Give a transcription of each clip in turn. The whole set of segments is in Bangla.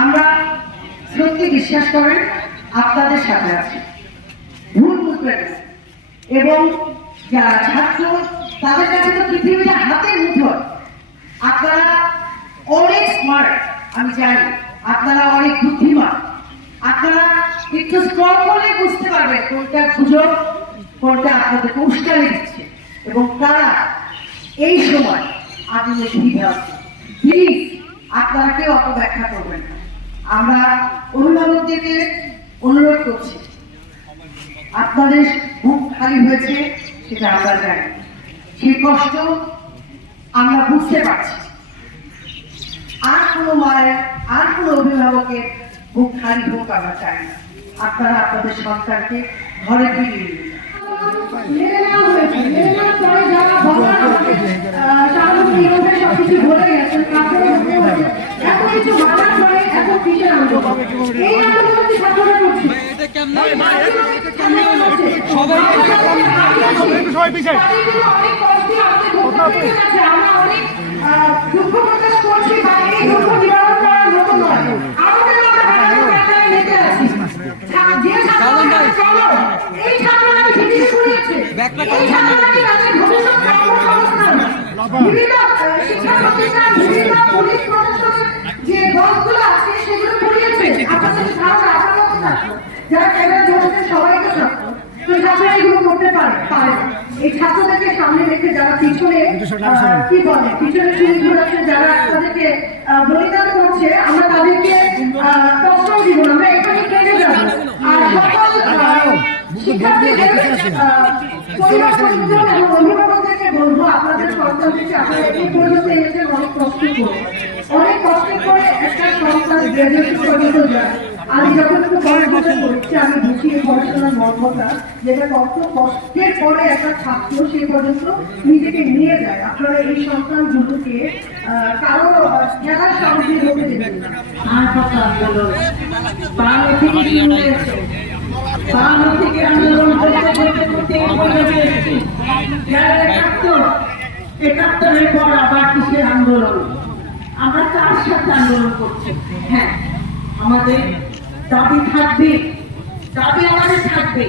আমরা সত্যি বিশ্বাস করেন, আপনাদের সাথে আছি। ভুল বুঝবেন এবং যারা ছাত্র, তাদের কাছে তো পৃথিবীটা হাতের মুঠোয় আপনারা অনেক স্মার্ট আমি জানি। আপনারা অনেক বুদ্ধিমান। আপনারা একটু স্ক্রল করলে বুঝতে পারবেন কোনটা গুজব, কোনটা আপনাদেরকে উস্কানি দিচ্ছে। এবং তারা এই সময় আমি সুবিধা প্লিজ আপনারা কেউ অত ব্যাখ্যা করবেন না। আমরা অভিভাবকদেরকে অনুরোধ করছি। আপনাদের বুক খালি হয়েছে সেটা আমরা জানি। সেই কষ্ট আমরা বুঝতে পারছি। আর কোনো মায়ের আর কোনো অভিভাবকের বুক খালি হোক আমরা চাই না। আপনারা আপনাদের সন্তানকে ঘরে ফিরিয়ে দিন মেনে নেওয়া হয়েছে। মেনে নেওয়ার পরে যারা বাবা আমাকে, আহ, স্বাভাবিক নিয়মে সবকিছু বলে গেছেন, তারপরে মনে হচ্ছে, এত কিছু মানার পরে এত কিসের আন্দোলন? এই আন্দোলন কি ছাত্ররা করছে? এই আন্দোলন কি ছাত্ররা করছে? সবাই পিছিয়ে। তাদেরগুলো অনেক কষ্টে আমাদের ভোক্তা হয়ে গেছে। আমরা অনেক, আহ, দুঃখ প্রকাশ করছি বা এই দুঃখ নিবারণ করার মতো নয়। আমাদের আমরা হাজারো ব্যাপারে মেতে আছি। ছা- যে ছাত্ররা চলো, এই ছাত্ররা ঝিঁঝিঁ করিয়েছে। এই ছাত্ররা কি তাদের ভবিষ্যৎ কর্মসংস্থান? বিভিন্ন, আহ, শিক্ষা প্রতিষ্ঠান, বিভিন্ন পুলিশ প্রশাসনের যে দলগুলো আছে, সেগুলো করিয়েছে। আপনাদের সাহস আসার মতো যারা ক্যামেরা ধরেছে সবাইকে তো করতে পারে। পারে এই ছাত্রদেরকে সামনে রেখে যারা পিছনে কি বলে? পিছনে চুরি ঘোরাচ্ছে যারা তাদেরকে বলিদান করছে আমরা তাদেরকে প্রশ্রয় দিব আমরা এখানে কেটে যাব। আর সকল শিক্ষার্থীদের বলব আপনাদের সন্তানদেরকে আপনারা এই পর্যন্ত এনেছেন অনেক কষ্ট করে। অনেক কষ্ট করে একটা সন্তান গ্রাজুয়েশন পর্যন্ত যায়। আমি যখন পড়াশোনা করছি আমি বুঝি এই পড়াশোনার মর্মটা যেটা কত কষ্টের পরে একটা ছাত্র সে পর্যন্ত নিজেকে নিয়ে যায়। আপনারা এই সন্তানগুলোকে কারও খেলার সামগ্রী হতে দেবেন না। আর কথা আন্দোলন বাংলা থেকে শুরু হয়েছে বাংলা থেকে আন্দোলন করতে করতে করতে পর্যন্ত এসেছি। যারা একাত্তর একাত্তরের পর আবার কিসের আন্দোলন? আমরা কার সাথে আন্দোলন করছি? হ্যাঁ আমাদের দাবি থাকবে। দাবি আমাদের থাকবে।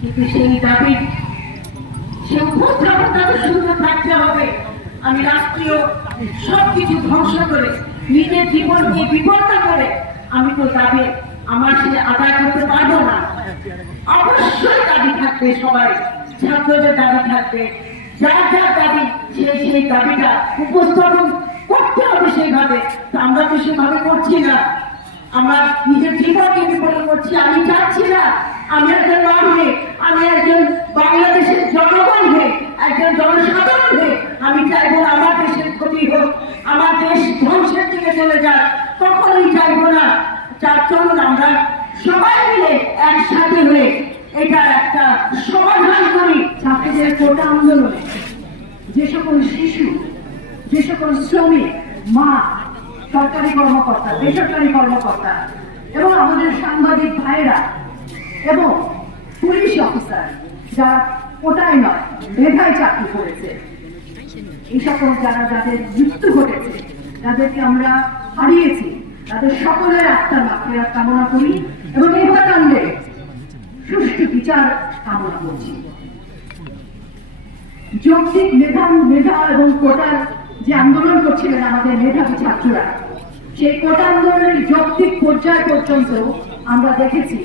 কিন্তু সেই সে উপস্থাপন তাদের থাকতে হবে। আমি রাষ্ট্রীয় ধ্বংস করে, নিজের জীবনকে করে, আমি তো দাবি আমার সে আদায় করতে পারব না। অবশ্যই দাবি থাকবে সবাই। ছাত্রদের দাবি থাকবে। যার যার দাবি সেই সেই দাবিটা উপস্থাপন করতে হবে সেইভাবে। আমরা তো সেভাবে করছি না। আমরা নিজের জীবনকে বিপন্ন করছি। আমি চাচ্ছি না আমি একজন মা হয়ে, আমি একজন বাংলাদেশের জনগণ হয়ে, একজন জনসাধারণ হয়ে আমি চাইব আমার দেশের ক্ষতি হোক, আমার দেশ ধ্বংসের দিকে চলে যাক, কখনোই চাইব না। যার চলুন আমরা সবাই মিলে একসাথে হয়ে এটা একটা সমাধান করি ছাত্রদের কোটা আন্দোলনে। যে সকল শিশু, যে সকল শ্রমিক, মা সরকারি কর্মকর্তা, বেসরকারি কর্মকর্তা এবং আমাদের সাংবাদিক ভাইরা এবং পুলিশ অফিসার যারা কোটায় নয় মেধায় চাকরি করেছে। এই সকল যারা যাদের মৃত্যু ঘটেছে, যাদেরকে আমরা হারিয়েছি, তাদের সকলের আত্মার মাত্রা কামনা করি এবং হত্যাকাণ্ডে সুষ্ঠু বিচার কামনা করছি। যৌক্তিক মেধা মেধা এবং কোটার যে আন্দোলন করছিলেন আমাদের মেধাবী ছাত্ররা সেই কোটা আন্দোলনের যৌক্তিক পর্যায় পর্যন্ত আমরা দেখেছি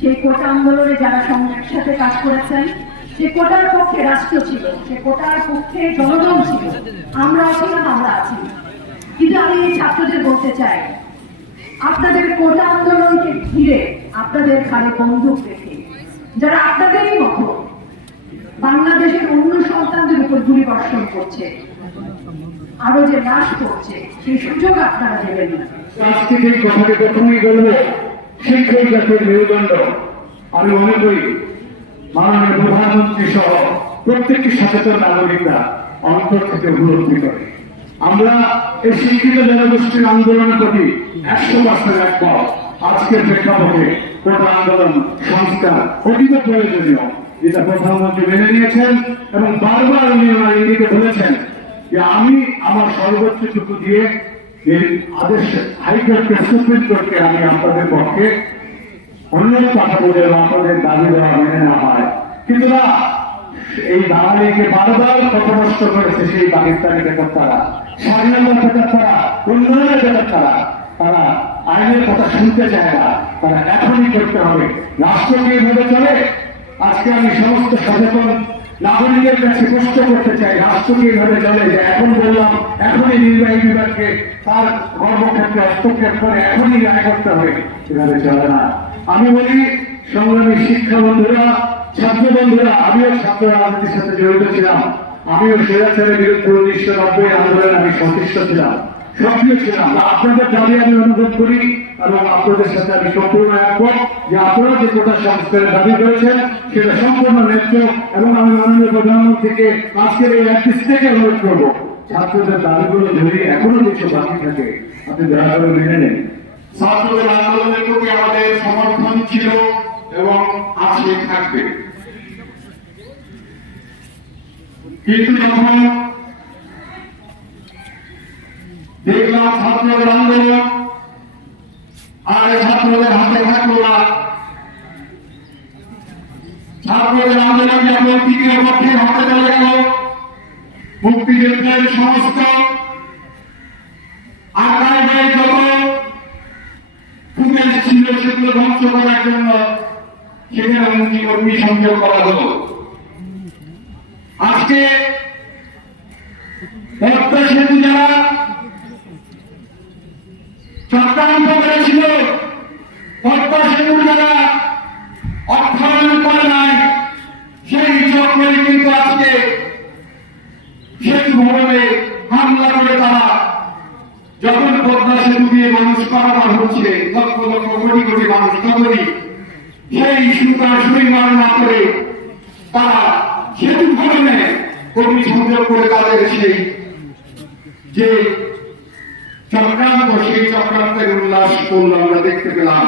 সেই কোটা আন্দোলনে যারা একসাথে কাজ করেছেন সে কোটার পক্ষে রাষ্ট্র ছিল সে কোটার পক্ষে জনগণ ছিল, আমরা ছিলাম আমরা আছি। কিন্তু আমি এই ছাত্রদের বলতে চাই, আপনাদের কোটা আন্দোলনকে ঘিরে আপনাদের খালি বন্দুক রেখে, যারা আপনাদেরই মতো বাংলাদেশের অন্য সন্তানদের উপর গুলি বর্ষণ করছে আরও যে নাশ করছে, সেই সুযোগ আপনারা দেবেন না। প্রথমেই শিক্ষক জাতির মেরুদণ্ড। আমি মনে করি, মাননীয় প্রধানমন্ত্রী সহ প্রত্যেকটি সচেতন নাগরিকরা অন্তর থেকে উপলব্ধি করে। আমরা এই শিক্ষিত জনগোষ্ঠীর আন্দোলনের প্রতি একশো পার্সেন্ট একমত। আজকের প্রেক্ষাপটে কোটা আন্দোলন, সংস্কার অতীব প্রয়োজনীয়, যেটা প্রধানমন্ত্রী মেনে নিয়েছেন এবং বারবার উনি ওনার ইঙ্গিতে বলেছেন যে আমি আমার সর্বোচ্চটুকু দিয়ে এই আদেশ হাইকোর্টকে সুপ্রিম কোর্টকে আমি আপনাদের পক্ষে অনুরোধ পাঠাবো যেন আপনাদের দাবি দেওয়া মেনে নেওয়া হয়। কিন্তু না, এই বাঙালিকে বারবার ক্ষতনষ্ট করেছে সেই পাকিস্তানি বেকার স্বাধীনতার বেকার তারা, উন্নয়নের বেকার তারা তারা আইনের কথা শুনতে চায় না, তারা এখনই করতে হবে। রাষ্ট্রকে এইভাবে চলে? আজকে আমি সমস্ত সচেতন নাগরিকের কাছে প্রশ্ন করতে চাই, রাষ্ট্রকে এইভাবে চলে যে এখন বললাম, এখনই নির্বাহী বিভাগকে তার কর্মক্ষেত্রে হস্তক্ষেপ করে এখনই রায় করতে হবে। এভাবে চলে না। আমি বলি, সংগ্রামী শিক্ষা বন্ধুরা, ছাত্র বন্ধুরা, আমিও ছাত্র রাজনীতির সাথে জড়িত ছিলাম। আমিও স্বৈরাচারের বিরুদ্ধে উনিশশো নব্বই আন্দোলনে আমি সন্তুষ্ট ছিলাম। আপনাদের দাবি আমি অনুভব করি এবং আপনাদের সাথে আমি সম্পূর্ণ যে আপনারা যে কোটা দাবি করেছেন, সেটা সম্পূর্ণ এবং আমি মাননীয় প্রধানমন্ত্রীকে আজকের এই অনুরোধ করব, ছাত্রদের দাবিগুলো যদি এখনও কিছু বাকি থাকে, আপনি করে নেন। ছাত্রদের আন্দোলনের প্রতি আমাদের সমর্থন ছিল এবং আছে, থাকবে। কিন্তু যখন ছাত্রদের আন্দোলন আর ছাত্রদের হাতে থাকল না। ছাত্রদের আন্দোলন যখন তৃতীয় পক্ষের হাতে চলে গেল মুক্তিযুদ্ধের সমস্ত ধ্বংস করার জন্য সেখানে মুক্তি সংযোগ করা হলো। আজকে পদ্মা সেতু যারা চক্রান্ত করেছিল। পদ্মা সেতু যারা অর্থায়ন করে নাই। সেই চক্রের কিন্তু আজকে সেতু ভবনে হামলা করে তারা। যখন পদ্মা সেতু দিয়ে মানুষ পারাপার হচ্ছে, লক্ষ লক্ষ কোটি কোটি মানুষ তখনই সেই সুতা সুই মার না করে তারা সেতু ভবনে কর্মী সংযোগ করে তাদের সেই যে চক্রান্ত সেই চক্রান্তের উল্লাস করল আমরা দেখতে পেলাম।